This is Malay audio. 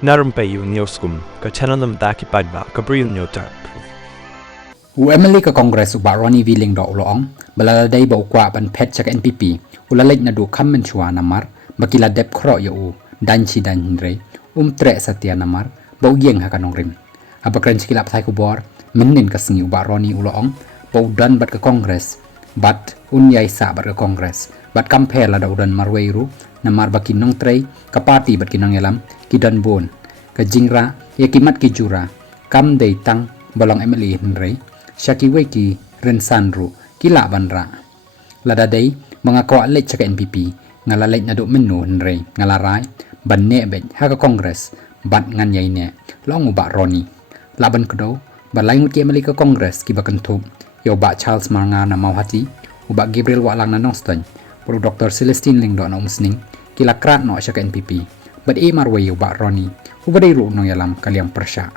Na Rympei U ka channel ki paidbah ka Bri U Hynñiewtrep. Emily ka Congress uba Ronnie viling do uloong baladai ba Kwah ban pet chak NPP Leit Naduh Mynshwa Namar bakila dep Khroh u danchi dan hinre tre satia Namar ba yeng hakanong rim abakran chikilap thai kubor minnin ka singi uba Ronnie uloong ba dan bat ka Congress bat unyai sa bat ka Congress bat compare lada udan marweiru Namar bakin nong tre ka party bat kinong yalam kidan bon ka jingra yakimat ki jura kam dei tang bolong Emily hinre Shaki weki rensanru kila banra lada dei mga ko Leit chaka NPP ngala Leit Naduh menu henrei ngala rai ban ne be ha ka Congress bat ngan yai ne long uba Ronnie laban kedo ba lain ki Emily ka Congress ki bakan thup yo ba Charles Marnga na mauhati uba Gabriel wa lang na nostan pro Dr. Celestine ling do na umsning kila krat no chaka NPP bat e marwe uba Ronnie uba dei ru no yalam kaliang persya